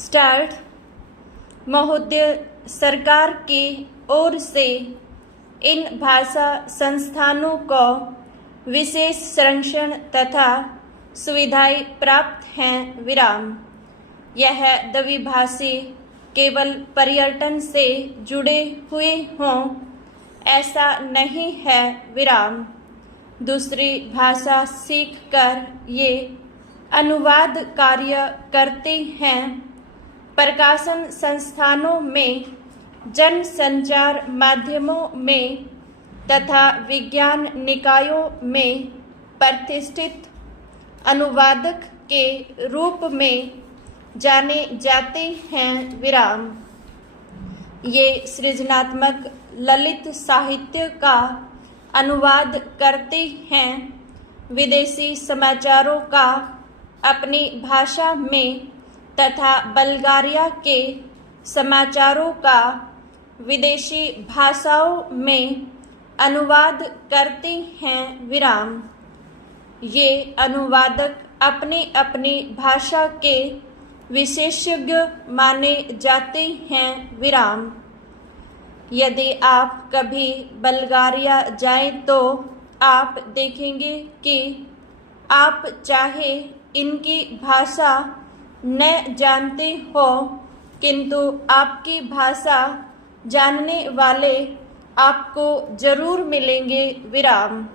Start. महोदय, सरकार की ओर से इन भाषा संस्थानों को विशेष संरक्षण तथा सुविधाएं प्राप्त हैं विराम। यह द्विभाषी केवल पर्यटन से जुड़े हुए हों ऐसा नहीं है विराम। दूसरी भाषा सीखकर ये अनुवाद कार्य करते हैं। प्रकाशन संस्थानों में, जन संचार माध्यमों में तथा विज्ञान निकायों में प्रतिष्ठित अनुवादक के रूप में जाने जाते हैं विराम। ये सृजनात्मक ललित साहित्य का अनुवाद करते हैं। विदेशी समाचारों का अपनी भाषा में तथा बल्गारिया के समाचारों का विदेशी भाषाओं में अनुवाद करते हैं विराम। ये अनुवादक अपनी अपनी भाषा के विशेषज्ञ माने जाते हैं विराम। यदि आप कभी बल्गारिया जाएं तो आप देखेंगे कि आप चाहे इनकी भाषा न जानते हो, किंतु आपकी भाषा जानने वाले आपको जरूर मिलेंगे विराम।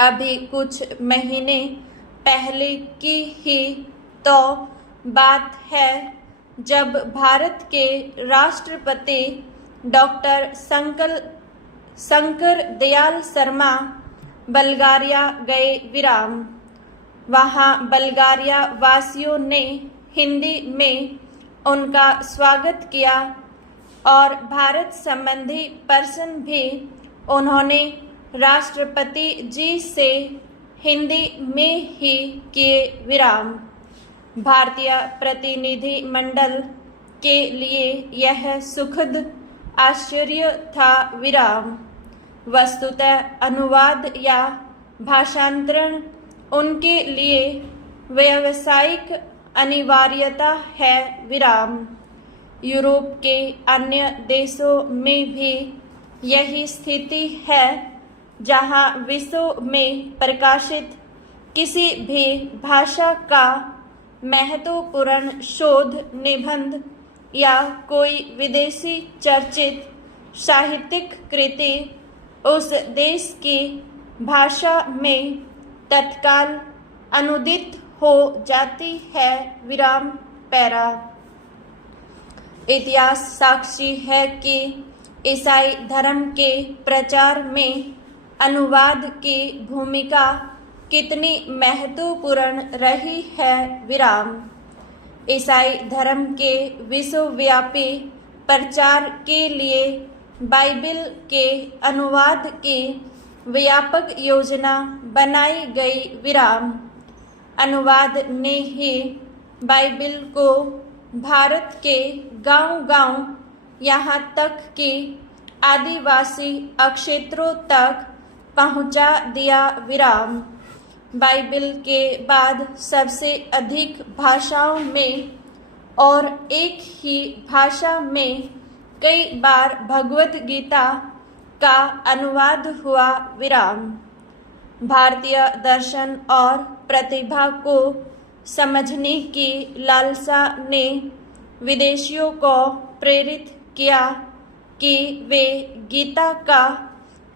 अभी कुछ महीने पहले की ही तो बात है जब भारत के राष्ट्रपति डॉक्टर शंकर दयाल शर्मा बल्गारिया गए विराम। वहाँ बल्गारिया वासियों ने हिंदी में उनका स्वागत किया और भारत संबंधी प्रश्न भी उन्होंने राष्ट्रपति जी से हिंदी में ही किए विराम। भारतीय प्रतिनिधि मंडल के लिए यह सुखद आश्चर्य था विराम। वस्तुतः अनुवाद या भाषांतरण उनके लिए व्यावसायिक अनिवार्यता है विराम। यूरोप के अन्य देशों में भी यही स्थिति है, जहां विश्व में प्रकाशित किसी भी भाषा का महत्वपूर्ण शोध निबंध या कोई विदेशी चर्चित साहित्यिक कृति उस देश की भाषा में तत्काल अनुदित हो जाती है विराम पैरा। इतिहास साक्षी है कि ईसाई धर्म के प्रचार में अनुवाद की भूमिका कितनी महत्वपूर्ण रही है विराम। ईसाई धर्म के विश्वव्यापी प्रचार के लिए बाइबिल के अनुवाद की व्यापक योजना बनाई गई विराम। अनुवाद ने ही बाइबिल को भारत के गांव-गांव, यहाँ तक कि आदिवासी क्षेत्रों तक पहुंचा दिया विराम। बाइबिल के बाद सबसे अधिक भाषाओं में और एक ही भाषा में कई बार भगवत गीता का अनुवाद हुआ विराम। भारतीय दर्शन और प्रतिभा को समझने की लालसा ने विदेशियों को प्रेरित किया कि वे गीता का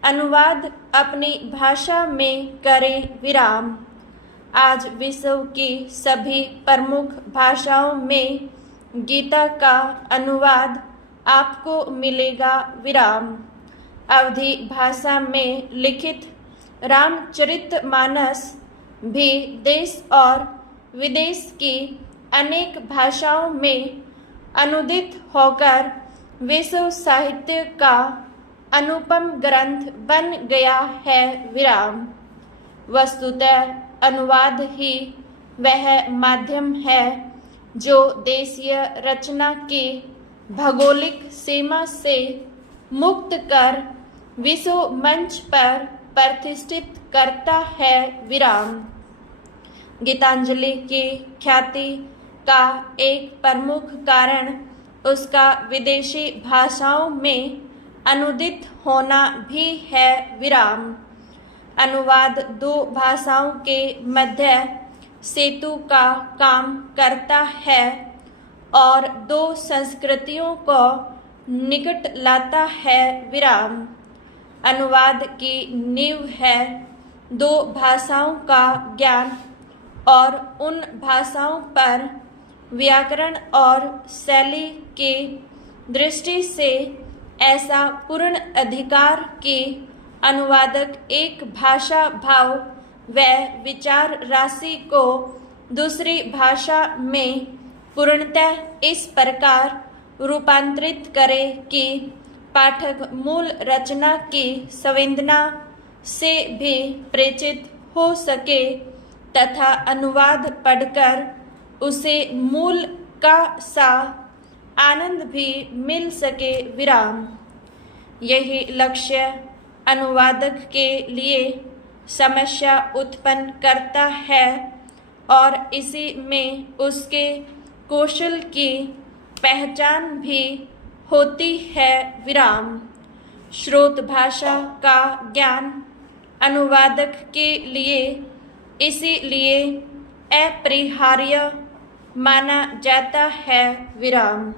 अनुवाद अपनी भाषा में करें विराम। आज विश्व की सभी प्रमुख भाषाओं में गीता का अनुवाद आपको मिलेगा विराम। अवधी भाषा में लिखित रामचरितमानस भी देश और विदेश की अनेक भाषाओं में अनुदित होकर विश्व साहित्य का अनुपम ग्रंथ बन गया है विराम। वस्तुतः अनुवाद ही वह माध्यम है जो देशीय रचना की भौगोलिक सीमा से मुक्त कर विश्व मंच पर प्रतिष्ठित करता है विराम। गीतांजलि की ख्याति का एक प्रमुख कारण उसका विदेशी भाषाओं में अनुदित होना भी है। विराम। अनुवाद दो भाषाओं के मध्य सेतु का काम करता है और दो संस्कृतियों को निकट लाता है। विराम। अनुवाद की नींव है दो भाषाओं का ज्ञान और उन भाषाओं पर व्याकरण और शैली की दृष्टि से ऐसा पूर्ण अधिकार कि अनुवादक एक भाषा भाव व विचार राशि को दूसरी भाषा में पूर्णतः इस प्रकार रूपांतरित करे कि पाठक मूल रचना की संवेदना से भी परिचित हो सके तथा अनुवाद पढ़कर उसे मूल का सा आनंद भी मिल सके। विराम। यही लक्ष्य अनुवादक के लिए समस्या उत्पन्न करता है और इसी में उसके कौशल की पहचान भी होती है। विराम। स्रोत भाषा का ज्ञान अनुवादक के लिए इसीलिए अपरिहार्य माना जाता है। विराम।